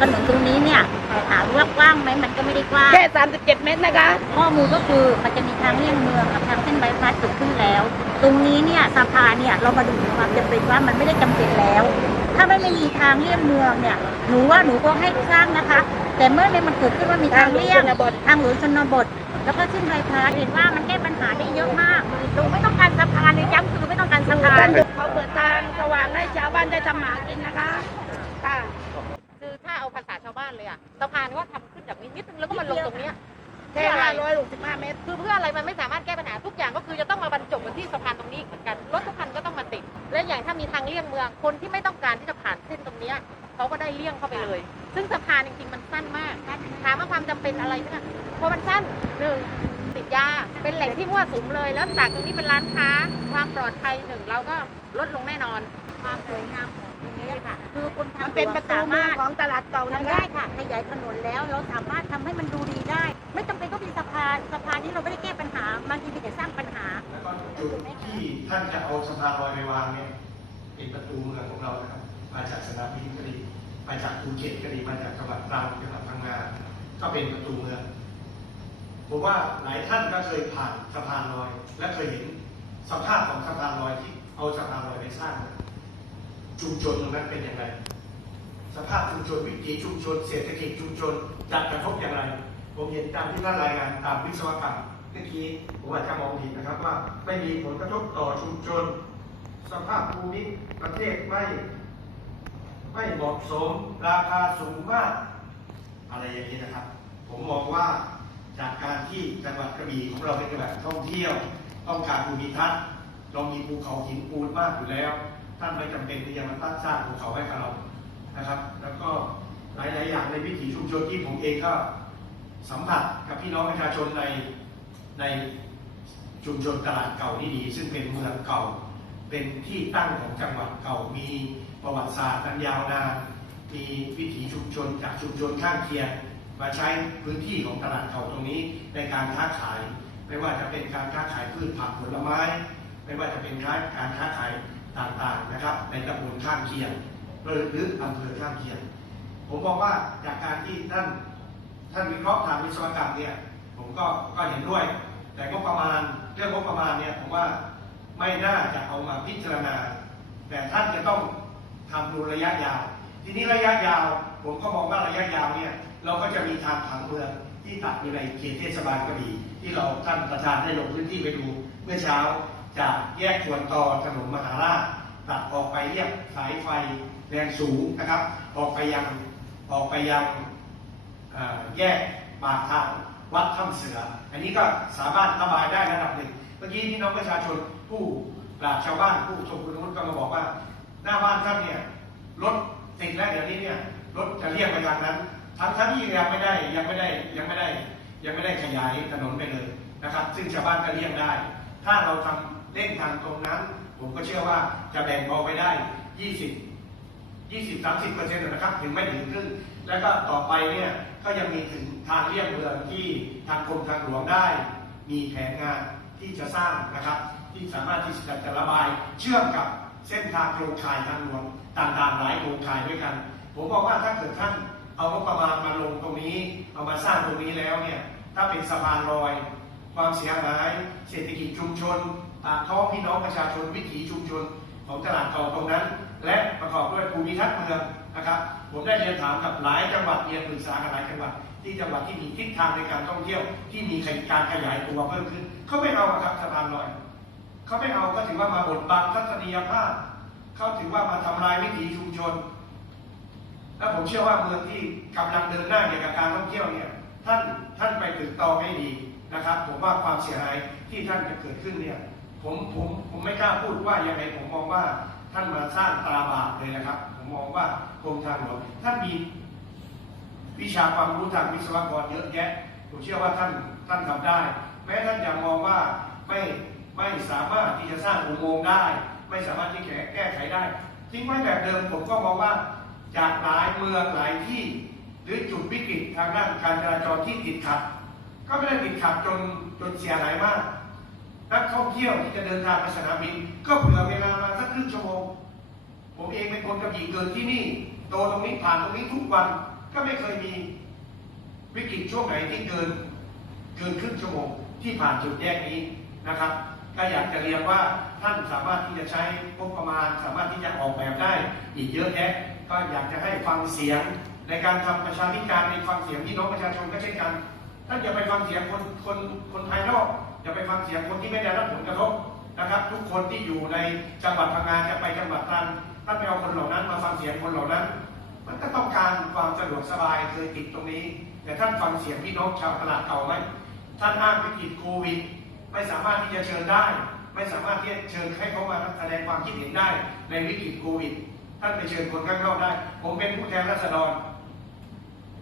ถนนตรงนี้เนี่ยถามว่ากว้างไหมมันก็ไม่ได้กว้างแค่37 เมตรนะคะ ข้อมูลก็คือมันจะมีทางเลี่ยงเมืองกับทางเส้นบายพาสเกิดขึ้นแล้ว ตรงนี้เนี่ยสะพานเนี่ยเรามาดูถึงความจำเป็นว่ามันไม่ได้จำเป็นแล้ว ถ้าไม่ไม่มีทางเลี่ยงเมืองเนี่ยหนูว่าหนูก็ให้สร้างนะคะ แต่เมื่อในมันเกิดขึ้นว่ามีทางเลี่ยง ทางหลวงชนบท ทางหลวงชนบท แล้วก็เส้นบายพาสเห็นว่ามันแก้ปัญหาได้เยอะมากหนูไม่ต้องการสะพานเลยย้ำคือไม่ต้องการสะพานเขาเปิดทางสว่างให้ชาวบ้านได้ทำหากินนะคะค่ะ 565 เมตร คือเพื่ออะไรมันไม่สามารถแก้ปัญหาทุกอย่างก็คือจะต้องมาบรรจบกันที่สะพานตรงนี้อีกเหมือนกัน รถทุกคันก็ต้องมาติด และอย่างถ้ามีทางเลี่ยงเมือง คนที่ไม่ต้องการที่จะผ่านเส้นตรงเนี้ยเขาก็ได้เลี่ยงเข้าไปเลย ซึ่งสะพานจริงๆมันสั้นมาก ถามว่าความจำเป็นอะไรเนี่ยเพราะมันสั้นหนึ่งติดยา เป็นแหล่งที่มั่วสุมเลย แล้วจากตรงนี้เป็นร้านค้า ความปลอดภัยหนึ่งเราก็ลดลงแน่นอน ความสวยงามของตรงนี้ค่ะ คือคนทำมันเป็นประตูเมืองของตลาดเก่านะทำคะได้ค่ะ ขยายถนนแล้วเราสามารถทำให้มันดูดีได้านี้เราไม่ได้แก้ปัญหาบางทีมีแต่สร้างปัญหาแล้วก็จุดที่ท่านจะเอาสะพานลอยไปวางเนี่ยเป็นประตูเมืองของเรานะครับ มาจากสนามบินก็ดีมาจากภูเก็ตก็ดีมาจากจังหวัดตรังจังหวัดพังงาก็เป็นประตูเมืองผมว่าหลายท่านก็เคยผ่านสะพานลอย และเคยเห็นสภาพของสะพานลอยที่เอาสะพานลอยไปสร้างชุมชนตรงนั้นเป็นยังไงสภาพชุมชนวิถีชุมชน เศรษฐกิจชุมชนจะกระทบอย่างไร ผมเห็นตามที่ท่านรายงานตามวิศวกรรมเมื่อกี้ผมอาจจะมองผิดนะครับว่าไม่มีผลกระทบต่อชุมชน สภาพภูมิประเทศไม่ไม่เหมาะสมราคาสูงมาก อะไรอย่างนี้นะครับ ผมมองว่าจากการที่จังหวัดกระบี่ของเราเป็นจังหวัดท่องเที่ยว ต้องการภูมิทัศน์เรามีภูเขาหินปูนมากอยู่แล้ว ท่านไม่จำเป็นที่จะมาตั้งสร้างภูเขาให้กับเรานะครับ แล้วก็หลาย ๆ อย่างในวิถีชุมชนที่ผมเองก็ สัมผัสกับพี่น้องประชาชนในในชุมชนตลาดเก่านี่ดีซึ่งเป็นเมืองเก่า เป็นที่ตั้งของจังหวัดเก่ามีประวัติศาสตร์อันยาวนานมีวิถีชุมชนจากชุมชนข้างเคียงมาใช้พื้นที่ของตลาดเก่าตรงนี้ในการค้าขาย ไม่ว่าจะเป็นการค้าขายพืชผักผลไม้ ไม่ว่าจะเป็นการการค้าขายต่างๆนะครับ ในตำบลข้างเคียงหรือหรืออำเภอข้างเคียง ผมบอกว่าจากการที่ท่าน ท่านวิเคราะห์ทางวิศวกรรมเนี่ยผมก็ก็เห็นด้วย แต่งบประมาณเรื่องงบประมาณเนี่ยผมว่าไม่น่าจะเอามาพิจารณา แต่ท่านจะต้องทำดูระยะยาว ทีนี้ระยะยาว ผมก็มองว่าระยะยาวเนี่ยเราก็จะมีทางผังเมืองที่ตัดอยู่ในเขตเทศบาลกระบี่ที่เราท่านประธานได้ลงพื้นที่ไปดูเมื่อเช้าจากแยกสวนตอถนนมหาราชตัดออกไปเรียบสายไฟแรงสูงนะครับ ออกไปยังออกไปยัง แยกปากทางวัดถ้ำเสือ อันนี้ก็สามารถระบายได้ระดับหนึ่งเมื่อกี้พี่น้องประชาชนผู้ปราชชาวบ้านผู้ชมคุณนุชก็มาบอกว่า หน้าบ้านท่านเนี่ยรถติดแล้วเดี๋ยวนี้เนี่ยรถจะเรียกไปทางนั้นทั้งทั้งที่ยังไม่ได้ยังไม่ได้ยังไม่ได้ยังไม่ได้ขยายถนนไปเลยนะครับ ซึ่งชาวบ้านก็เรียกได้ ถ้าเราทำเล่นทางตรงนั้น ผมก็เชื่อว่าจะแบ่งออกไปได้ 20 20 30เปอร์เซ็นต์นะครับถึงไม่ถึงครึ่ง แล้วก็ต่อไปเนี่ยก็ยังมีถึงทางเลี่ยงเมืองที่ทางกรมทางหลวงได้ มีแผนงานที่จะสร้างนะครับ ที่สามารถที่จะจะระบายเชื่อมกับเส้นทางโครงข่ายทางหลวงต่างๆ หลายโครงข่ายด้วยกัน ผมบอกว่าถ้าเกิดท่านเอางบประมาณมาลงตรงนี้เอามาสร้างตรงนี้แล้วเนี่ยถ้าเป็นสะพานลอย ความเสียหายเศรษฐกิจชุมชนปากท้องพี่น้องประชาชนวิถีชุมชนของตลาดเก่าตรงนั้น ด้วยภูมิทัศน์เมืองนะครับ ผมได้เรียนถามกับหลายจังหวัดเรียนปรึกษากับหลายจังหวัด ที่จังหวัดที่มีทิศทางในการท่องเที่ยวที่มีการขยายตัวเพิ่มขึ้นเขาไม่เอาครับสะพานลอยเขาไม่เอาก็ถือว่ามาบดบังทัศนียภาพเขาถือว่ามาทำลายวิถีชุมชน และผมเชื่อว่าเมืองที่กำลังเดินหน้าเกี่ยวกับการท่องเที่ยวเนี่ยท่านท่านไปถึงตองให้ดีนะครับ ผมว่าความเสียหายที่ท่านจะเกิดขึ้นเนี่ยผมผมผมไม่กล้าพูดว่ายังไงผมมองว่า ท่านมาสร้างตาบาปเลยนะครับ ผมมองว่ากรมทางหลวงท่านมีวิชาความรู้ทางวิศวกรเยอะแยะ ผมเชื่อว่าท่านท่านทำได้ แม้ท่านจะมองว่าไม่ไม่สามารถที่จะสร้างอุโมงค์ได้ ไม่สามารถที่จะแก้ไขได้ทิ้งไว้แบบเดิมผมก็มองว่าจากหลายเมืองหลายที่ หรือจุดวิกฤตทางด้านการจราจรที่ติดขัด ก็ไม่ได้ติดขัดจนจนเสียหายมาก นักท่องเที่ยวที่จะเดินทางไปสนามบิน ก็เผื่อเวลามาสักครึ่งชั่วโมง ผมเองเป็นคนกระบี่เกิดที่นี่ โตตรงนี้ผ่านตรงนี้ทุกวันก็ไม่เคยมีวิกฤตช่วงไหนที่เกินเกินครึ่งชั่วโมงที่ผ่านจุดแยกนี้นะครับก็อยากจะเรียนว่าท่านสามารถที่จะใช้งบประมาณ สามารถที่จะออกแบบได้ อีกเยอะแยะก็อยากจะให้ฟังเสียงในการทำประชาธิการในฟังเสียงพี่น้องประชาชนก็เช่นกันท่านอย่าไปฟังเสียงคนคนคนภายนอก อย่าไปฟังเสียงคนที่ไม่ได้รับผลกระทบนะครับ ทุกคนที่อยู่ในจังหวัดพังงาจะไปจังหวัดตรังท่านไปเอาคนเหล่านั้นมาฟังเสียงคนเหล่านั้น มันก็ต้องการความสะดวกสบายเคยติดตรงนี้ แต่ท่านฟังเสียงพี่น้องชาวตลาดเก่าไหมท่านอ้างวิกฤตโควิดไม่สามารถที่จะเชิญได้ ไม่สามารถที่จะเชิญให้เขามาแสดงความคิดเห็นได้ในวิกฤตโควิดท่านไปเชิญคนข้างนอกได้ ผมเป็นผู้แทนราษฎร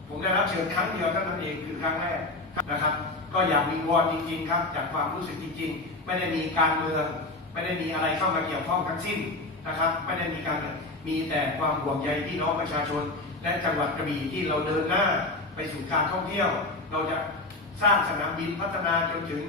ผมได้รับเชิญครั้งเดียวเท่านั้นเองคือครั้งแรก นะครับ ก็อยากมีวอนจริงๆครับ จากความรู้สึกจริงๆ ไม่ได้มีการเมือง ไม่ได้มีอะไรเข้ามาเกี่ยวข้องทั้งสิ้นนะครับ ไม่ได้มีการมีแต่ความห่วงใยพี่น้องประชาชน และจังหวัดกระบี่ที่เราเดินหน้าไปสู่การท่องเที่ยว เราจะสร้างสนามบินพัฒนาจนถึง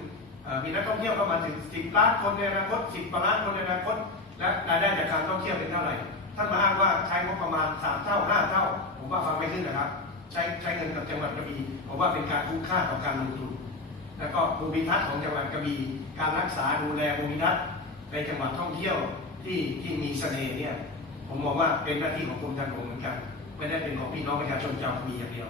มีนักท่องเที่ยวเข้ามาถึง 10 ล้านคนในอนาคต 10กว่าล้านคนในอนาคต และรายได้จากการท่องเที่ยวเป็นเท่าไหร่ ท่านมาอ้างว่าใช้งบประมาณ 3 เท่า 5 เท่า ผมว่าฟังไม่ขึ้นนะครับ ใช้ใช้เงินกับจังหวัดกระบี่ผมว่าเป็นการคุ้มค่าต่อการลงทุน แล้วก็ภูมิทัศน์ของจังหวัดกระบี่การรักษาดูแลภูมิทัศน์ในจังหวัดท่องเที่ยวที่ที่มีเสน่ห์เนี่ยผมมองว่าเป็นหน้าที่ของกรมทางหลวงเหมือนกัน ไม่ได้เป็นของพี่น้องประชาชนชาวกระบี่อย่างเดียว